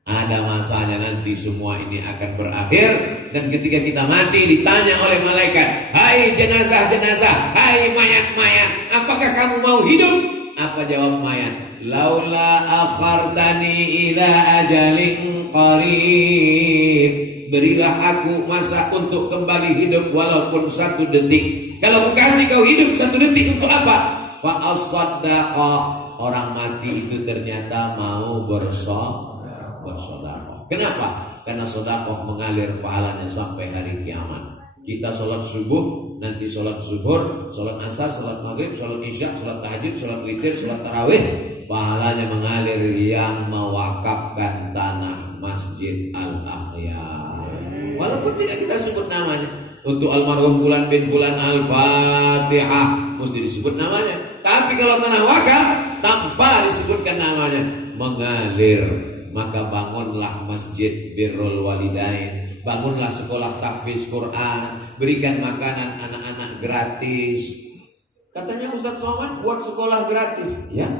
Ada masanya nanti semua ini akan berakhir, dan ketika kita mati ditanya oleh malaikat, hai jenazah-jenazah, hai mayat-mayat, apakah kamu mau hidup? Apa jawab mayat? Laula akhartani ila ajalin qarib. Berilah aku masa untuk kembali hidup walaupun 1 detik. Kalau aku kasih kau hidup 1 detik untuk apa? Fa as-saddaqa. Orang mati itu ternyata mau bersedekah. Kenapa? Karena sedekah mengalir pahalanya sampai hari kiamat. Kita sholat subuh, nanti sholat zuhur, sholat asar, sholat maghrib, sholat isya, sholat tahajud, sholat witir, sholat tarawih, pahalanya mengalir yang mewakafkan tanah Masjid Al-Akhyar. Walaupun tidak kita sebut namanya. Untuk almarhum Fulan bin Fulan Al-Fatihah mesti disebut namanya. Tapi kalau tanah wakaf tanpa disebutkan namanya mengalir. Maka bangunlah Masjid Birrul Walidain, bangunlah sekolah tahfiz Quran, berikan makanan anak-anak gratis. Katanya Ustaz Somad buat sekolah gratis. Ya,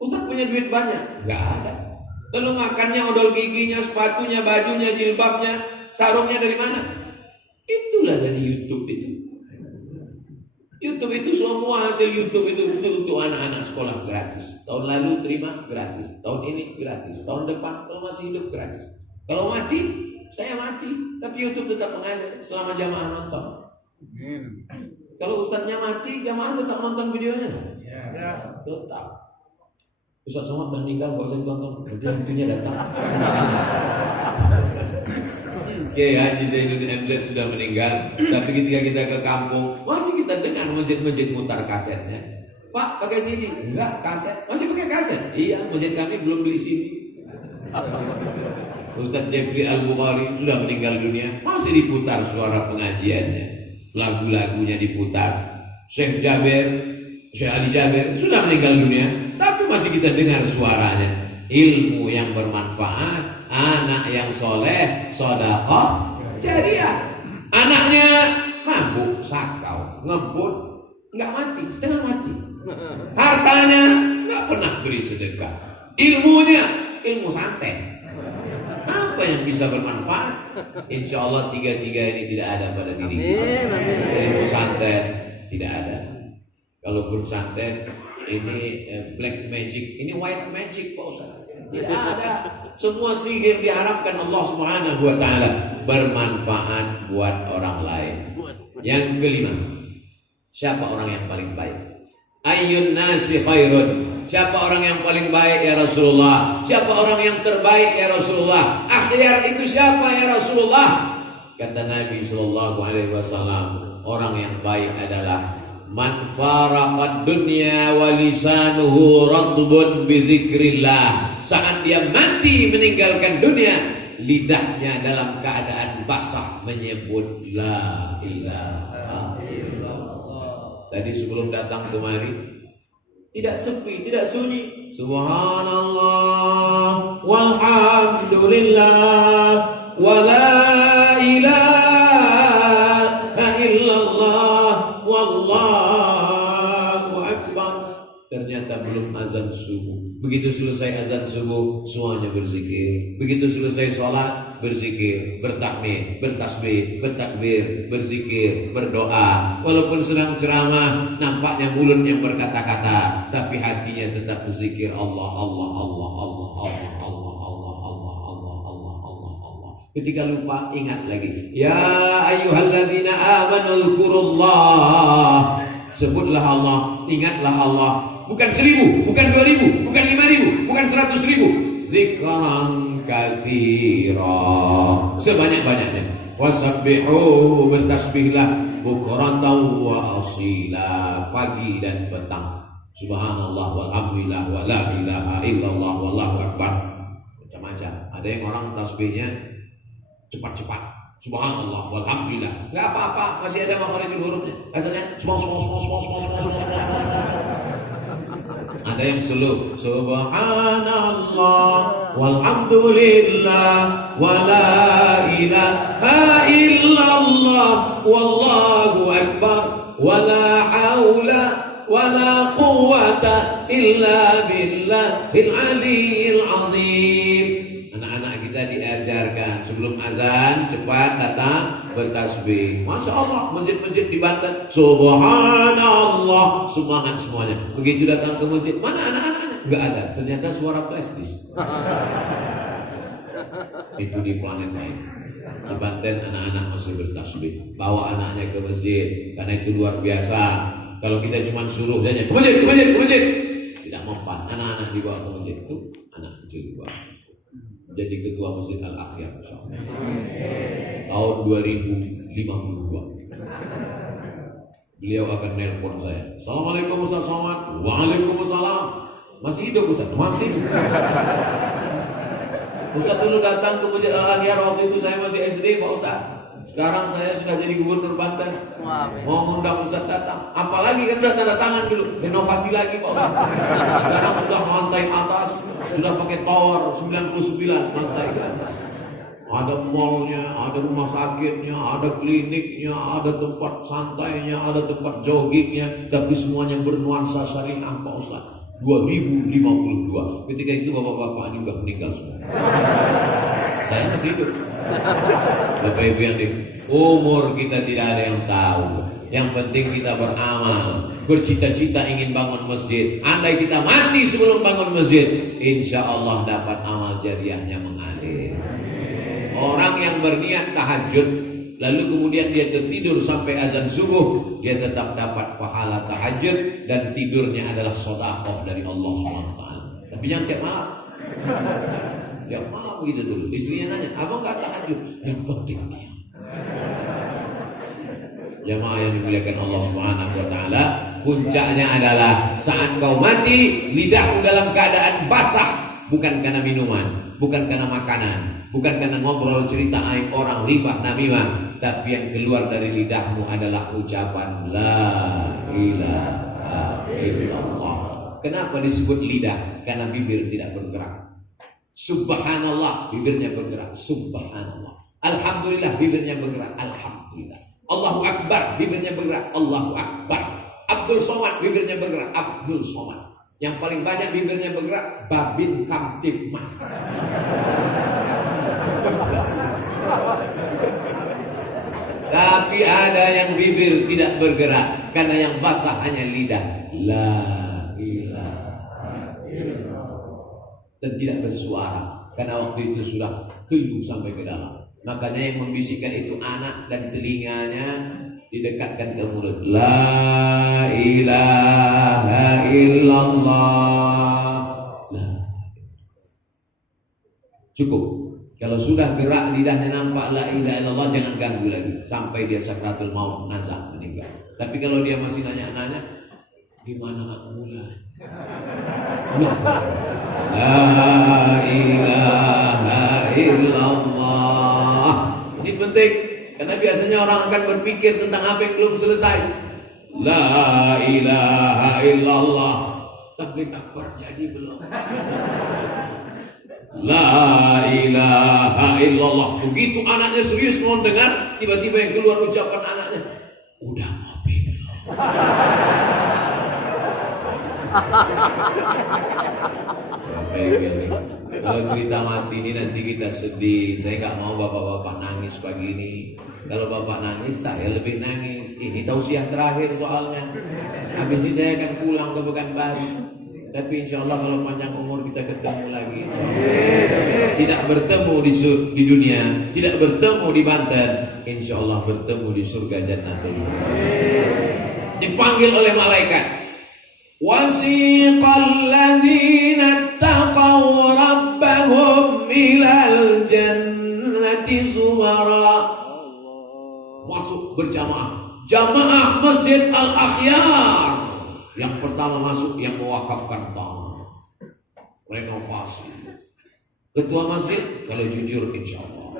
Ustaz punya duit banyak? Gak ada. Lalu makannya, odol giginya, sepatunya, bajunya, jilbabnya, sarungnya dari mana? Itulah dari YouTube itu. YouTube itu semua hasil YouTube itu untuk anak-anak sekolah gratis. Tahun lalu terima gratis, tahun ini gratis, tahun depan kalau masih hidup gratis. Kalau mati, saya mati, tapi YouTube tetap mengalir selama jamaah nonton. Kalau ustadznya mati, jamaah tetap nonton videonya. Ya. Tetap. Ustadz Somad udah meninggal, gak usah ditonton. Nanti hantunya datang. Oke, Haji Zainuddin MZ sudah meninggal. Tapi ketika kita ke kampung, masih kita dengar masjid-masjid mutar kasetnya. Pak, pakai CD? Enggak, kaset. Masih pakai kaset? Iya, masjid kami belum beli CD. Ustadz Jeffrey Al-Bukhari sudah meninggal dunia, masih diputar suara pengajiannya, lagu-lagunya diputar. Syekh Ali Jaber sudah meninggal dunia, tapi masih kita dengar suaranya. Ilmu yang bermanfaat, anak yang soleh, sedekah jariah. Anaknya mabuk, sakau, ngebut, nggak mati, setengah mati. Hartanya nggak pernah beri sedekah. Ilmunya ilmu santet. Apa yang bisa bermanfaat? Insya Allah tiga-tiga ini tidak ada pada diri kita. Ilmu santet tidak ada. Kalaupun santet ini black magic, ini white magic Pak Ustaz. Tidak ada. Semua sihir diharapkan Allah Subhanahu wa taala bermanfaat buat orang lain. Yang kelima, siapa orang yang paling baik? Ayyun nasi khairun. Siapa orang yang paling baik ya Rasulullah? Siapa orang yang terbaik ya Rasulullah? Akhyar itu siapa ya Rasulullah? Kata Nabi sallallahu alaihi wasallam, orang yang baik adalah man faraqad dunya wa lisanuhu ratbun bi dzikrillah. Saat dia mati meninggalkan dunia, lidahnya dalam keadaan basah menyebut la ilaha illallah. Tadi sebelum datang kemari tidak sepi, tidak sunyi. Subhanallah walhamdulillah wa la ilaha illallah wallahu akbar. Ternyata belum azan subuh. Begitu selesai azan subuh, semuanya berzikir. Begitu selesai sholat, berzikir, bertakmir, bertasbih, bertakbir, berzikir, berdoa. Walaupun sedang ceramah, nampaknya mulutnya berkata-kata, tapi hatinya tetap berzikir Allah, Allah, Allah, Allah, Allah, Allah, Allah, Allah, Allah, Allah, Allah, Allah. Ketika lupa, ingat lagi. Ya ayyuhalladzina amanu dzkurullah. Sebutlah Allah, ingatlah Allah. Bukan 1000, bukan 2000, bukan 5000, bukan 100.000. Dzikran katsira. Sebanyak-banyaknya. Wasabbihu, bertasbihlah bukratan wa asila, pagi dan petang. Subhanallah walhamdulillah wa la ilaha illallah wallahu akbar. Macam-macam. Ada yang orang tasbihnya cepat-cepat. Subhanallah walhamdulillah. Enggak apa-apa, masih ada makharijul hurufnya. Asalnya ada yang slow. Subhanallah walhamdulillah wa la ilaha illallah wallahu akbar wa la haula wa la quwwata illa billahil aliyyil azim. Anak-anak kita diajarkan sebelum azan cepat datang bertasbih. Masya Allah, masjid-masjid di Banten Subhanallah, semangat semuanya. Begitu datang ke masjid, mana anak-anaknya? Enggak ada, ternyata suara flash disk. Itu di planet lain. Di Banten anak-anak masih bertasbih. Bawa anaknya ke masjid, karena itu luar biasa. Kalau kita cuma suruh saja ke masjid, ke masjid, ke masjid, tidak mempan. Anak-anak dibawa ke masjid itu, anak kecil dibawa. Jadi ketua Masjid Al-Akhyar tahun 2052. Beliau akan nelpon saya. Assalamualaikum Ustaz Somad. Waalaikumsalam. Masih hidup Ustaz? Masih. Ustaz dulu datang ke Masjid Al-Akhyar waktu itu saya masih SD Pak Ustaz. Sekarang saya sudah jadi gubernur Banten. Mau ngundang Ustaz datang. Apalagi kan udah tanda tangan dulu. Renovasi lagi Pak Ustaz. Sekarang sudah lantai atas, sudah pakai tower 99 lantai ke atas. Ada mallnya, ada rumah sakitnya, ada kliniknya, ada tempat santainya, ada tempat joggingnya, tapi semuanya bernuansa syariah Pak Ustaz. 2052. Ketika itu bapak-bapak ini udah meninggal semua. Saya masih hidup. Bapak Ibu yang di umur kita tidak ada yang tahu. Yang penting kita beramal, bercita-cita ingin bangun masjid. Andai kita mati sebelum bangun masjid, insya Allah dapat amal jariahnya mengalir. Orang yang berniat tahajud lalu kemudian dia tertidur sampai azan subuh, dia tetap dapat pahala tahajud dan tidurnya adalah sedekah dari Allah SWT. Tapi jangan tiap malam. Tiap malam begitu dulu. Istrinya nanya, "Abang enggak tahajud?" Yang penting dia. Jamaah yang dimuliakan Allah Subhanahu wa taala, puncaknya adalah saat kau mati, lidahmu dalam keadaan basah, bukan karena minuman, bukan karena makanan, bukan karena ngobrol cerita aib orang, ribah namimah, tapi yang keluar dari lidahmu adalah ucapan la ilaha illallah. Kenapa disebut lidah? Karena bibir tidak bergerak. Subhanallah, bibirnya bergerak. Subhanallah. Alhamdulillah, bibirnya bergerak. Alhamdulillah. Allahu Akbar, bibirnya bergerak. Allahu Akbar. Abdul Somad, bibirnya bergerak. Abdul Somad. Yang paling banyak bibirnya bergerak Babin Kamtibmas. Tapi ada yang bibir tidak bergerak karena yang basah hanya lidah. La ilaha illallah. Dan tidak bersuara karena waktu itu sudah keluh sampai ke dalam. Makanya yang membisikkan itu anak dan telinganya didekatkan ke mulut. La ilaha illallah. Nah, cukup. Kalau sudah gerak lidahnya nampak la ilaha illallah, jangan ganggu lagi sampai dia sakratul maut, nazak meninggal. Tapi kalau dia masih nanya-nanya, gimana aku mulai? La ilaha illallah. Ini penting karena biasanya orang akan berpikir tentang apa yang belum selesai. La ilaha illallah. Takbir akbar jadi belum? La ilaha illallah. Begitu anaknya serius mau dengar, tiba-tiba yang keluar ucapan anaknya, udah ngopi belum? Kalau cerita mati ini nanti kita sedih. Saya nggak mau bapak-bapak nangis pagi ini. Kalau bapak nangis, saya lebih nangis. Ini tausiah terakhir soalnya. Habis ini saya akan pulang ke Pekanbaru. Tapi insya Allah kalau panjang umur kita ketemu lagi. Tidak bertemu di dunia, tidak bertemu di Banten, insya Allah bertemu di surga Jannatul Firdaus. Dipanggil oleh malaikat. Wasiqal ladzina taqaw rabbahum ilal jannati zumara. Masuk berjamaah, jamaah Masjid Al-Akhyar. Yang pertama masuk yang mewakafkan tanah, renovasi. Ketua masjid kalau jujur insya Allah.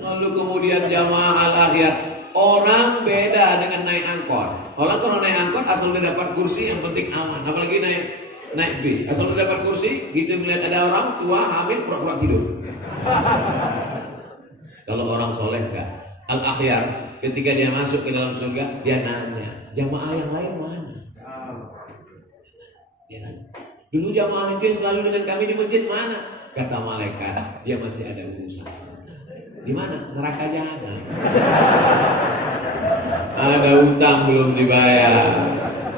Lalu kemudian jamaah Al-Akhyar. Orang beda dengan naik angkot. Orang kalau naik angkot asal udah dapat kursi yang penting aman. Apalagi naik bis, asal udah dapat kursi, gitu melihat ada orang tua hamil pura-pura tidur. Kalau orang soleh enggak. Al-Akhyar ketika dia masuk ke dalam surga, dia nanya, jamaah yang lain mana? Dia nanya, dulu jamaah itu yang selalu dengan kami di masjid mana? Kata malaikat, dia masih ada urusan. Di mana? Neraka jahanam. Ada utang belum dibayar,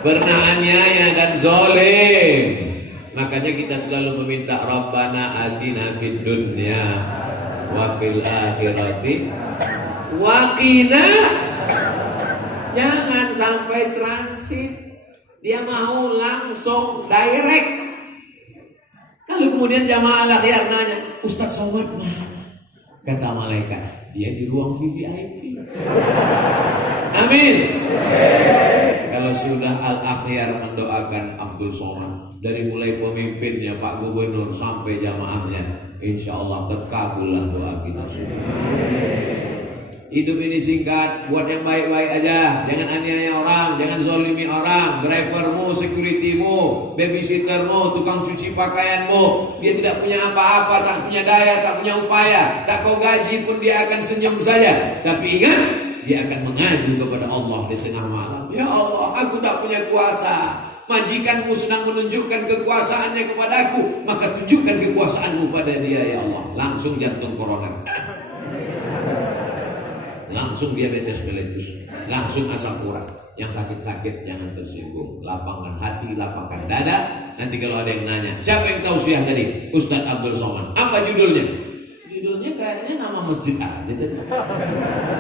pernah aniaya dan zalim. Makanya kita selalu meminta Rabbana atina fid dunya wa fil akhirati wa qina. Jangan sampai transit. Dia mau langsung direct. Lalu kemudian jamaah Al-Akhyar nanya, Ustaz Somad mana? Kata malaikat, dia di ruang VVIP. Amin. Kalau sudah Al-Akhyar mendoakan Abdul Somad, dari mulai pemimpinnya Pak Gubernur sampai jamaahnya, insya Allah terkabullah doa kita semua. Hidup ini singkat, buat yang baik-baik aja. Jangan aniaya orang, jangan zolimi orang. Drivermu, securitymu, babysittermu, tukang cuci pakaianmu, dia tidak punya apa-apa, tak punya daya, tak punya upaya, tak kau gaji pun dia akan senyum saja. Tapi ingat, dia akan mengadu kepada Allah di tengah malam. Ya Allah, aku tak punya kuasa. Majikanmu sedang menunjukkan kekuasaannya kepadaku, maka tunjukkan kekuasaanmu pada dia ya Allah. Langsung jantung koroner, langsung diabetes meletus, langsung asam urat. Yang sakit-sakit jangan tersinggung, lapangkan hati, lapangkan dada. Nanti kalau ada yang nanya, siapa yang tausiah tadi? Ustadz Abdul Somad. Apa judulnya? Judulnya kayaknya nama masjid aja tadi.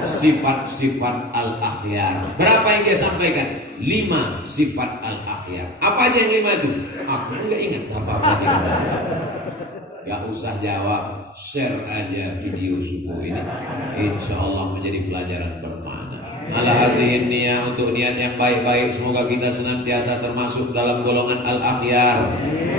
Sifat-sifat Al-Akhyar. Berapa yang dia sampaikan? 5 sifat Al-Akhyar. Apa aja yang 5 itu? Aku nggak ingat apa-apa dia. Gak usah jawab, share aja video subuh ini. Insya Allah menjadi pelajaran bermakna. Ala hazihin niyah, untuk niat yang baik-baik. Semoga kita senantiasa termasuk dalam golongan Al-Akhyar.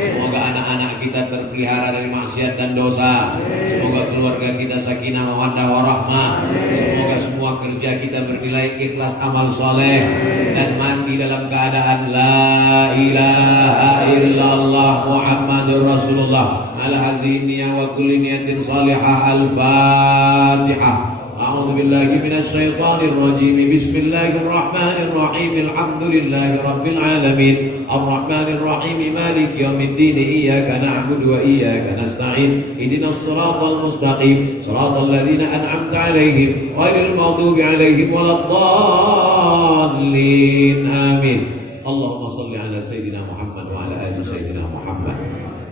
Semoga anak-anak kita terpelihara dari maksiat dan dosa. Semoga keluarga kita sakinah mawaddah warahmah. Semoga semua kerja kita bernilai ikhlas amal soleh, dan mati dalam keadaan la ilaha illallah Muhammadur Rasulullah. Ala hazihin niyah wa kulli niyatin salihah. Al-Fatihah. A'udzu billahi minasy syaithanir rajim. Bismillahirrahmanirrahim. Alhamdulillahi rabbil alamin. Arrahmanir rahim. Maliki yaumiddin. Iyyaka na'budu wa iyyaka nasta'in. Ihdinas shiratal mustaqim. Shiratal ladzina an'amta 'alaihim ghairil maghdubi 'alaihim waladdallin. Amin. Allahumma shalli ala sayyidina Muhammad wa ala ali sayyidina Muhammad.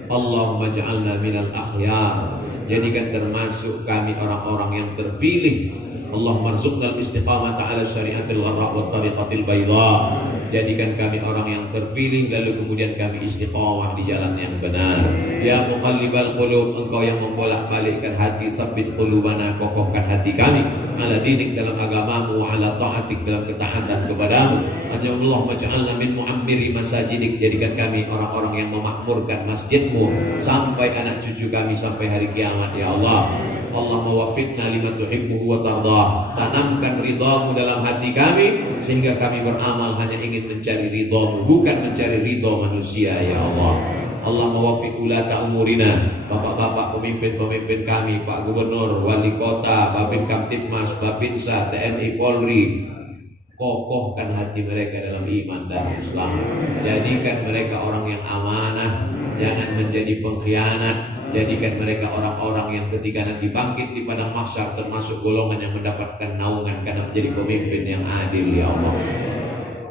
Allahumma ij'alna minal akhyar. Jadikan termasuk kami orang-orang yang terpilih. Allahumma rzuqnal istiqamata ala syariatil gharra wa tariqatil bayda. Jadikan kami orang yang terpilih, lalu kemudian kami istiqamah di jalan yang benar. Ya muqallibal qulub, engkau yang membolak-balikkan hati, sabbit qulubana, kokohkan hati kami ala dinik, dalam agamamu, ala ta'atik, dalam ketaatan kepadamu. Allahumma ja'alna min mu'ammiri masajidik. Jadikan kami orang-orang yang memakmurkan masjidmu sampai anak cucu kami sampai hari kiamat ya Allah. Allahumma waffiqna lima tuhibbuhu wa tardah. Tanamkan ridhamu dalam hati kami sehingga kami beramal hanya ingin mencari ridhamu, bukan mencari ridha manusia ya Allah. Allahumma waffiq ulata umurina, bapak-bapak pemimpin-pemimpin kami, Pak Gubernur, Wali Kota, Babin Kamtibmas, Babinsa, TNI, Polri. Kokohkan hati mereka dalam iman dan Islam. Jadikan mereka orang yang amanah, jangan menjadi pengkhianat. Jadikan mereka orang-orang yang ketika nanti bangkit di padang mahsyar termasuk golongan yang mendapatkan naungan karena menjadi pemimpin yang adil ya Allah.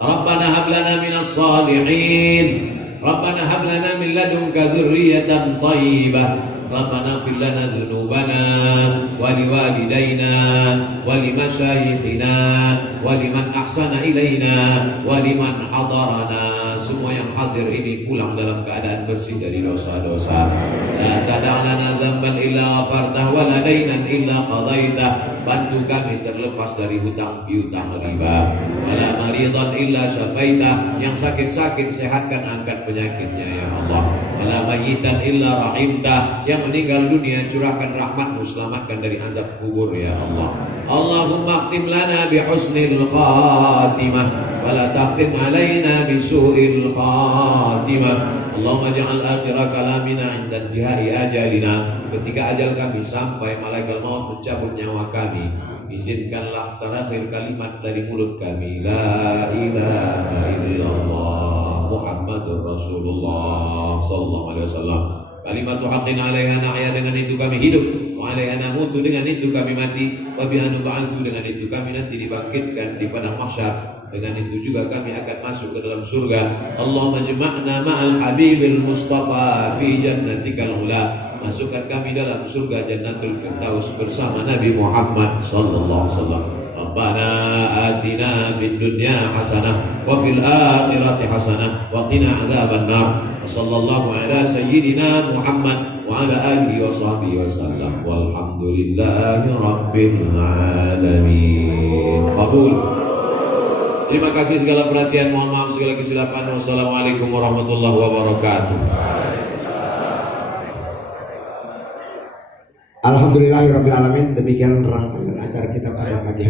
Rabbana hab lana minas salihin. Rabbana hab lana min ladunka dzurriyyatan thayyibah. Rabbana ighfir lana dzunubana wa liwalidayna wa limasyayikhina wa liman ahsana ilaina wa liman hadarana. Semua yang hadir ini pulang dalam keadaan bersih dari dosa-dosa. La tada'lana dzamban illa ghafartah wa la dainan illa qadaitah. Bantu kami terlepas dari hutang piutang riba. Wa la maridan illa syafaitah. Yang sakit-sakit sehatkan, angkat penyakitnya ya Allah. Wa la mayyitan illa rahimtah. Yang meninggal dunia curahkan rahmatmu, selamatkan dari azab kubur ya Allah. Allahumma khtim lana bi husnil khatimah wa la takhtim alaina bi su'il khatimah. Allahumma ja'al akhira kalamina 'inda intihai ajalina. Ketika ajal kami sampai, malaikat maut mencabut nyawa kami, izinkanlah terakhir kalimat dari mulut kami, la ilaha illallah Muhammadur Rasulullah sallallahu alaihi wasallam. Kalimatu haqqin 'alaiha nahya, dengan itu kami hidup, wa 'alaiha namutu, dengan itu kami mati, wa biha nub'atsu, dengan itu kami nanti dibangkitkan di padang mahsyar, dengan itu juga kami akan masuk ke dalam surga. Allahumma jama'na ma'al habibil mustafa fi jannatikal ula. Masukkan kami dalam surga Jannatul Firdaus bersama Nabi Muhammad sallallahu alaihi wasallam. Rabbana atina fid dunya hasanah wa fil akhirati hasanah wa qina adzabannar. Sallallahu ala sayyidina Muhammad wa ala alihi wa sahbihi wasallam. Walhamdulillahi rabbil alamin. Qabul. Terima kasih segala perhatian, mohon maaf segala kesilapan. Wassalamualaikum warahmatullahi wabarakatuh. Alhamdulillahirabbil alamin. Demikian rangkaian acara kita pada pagi hari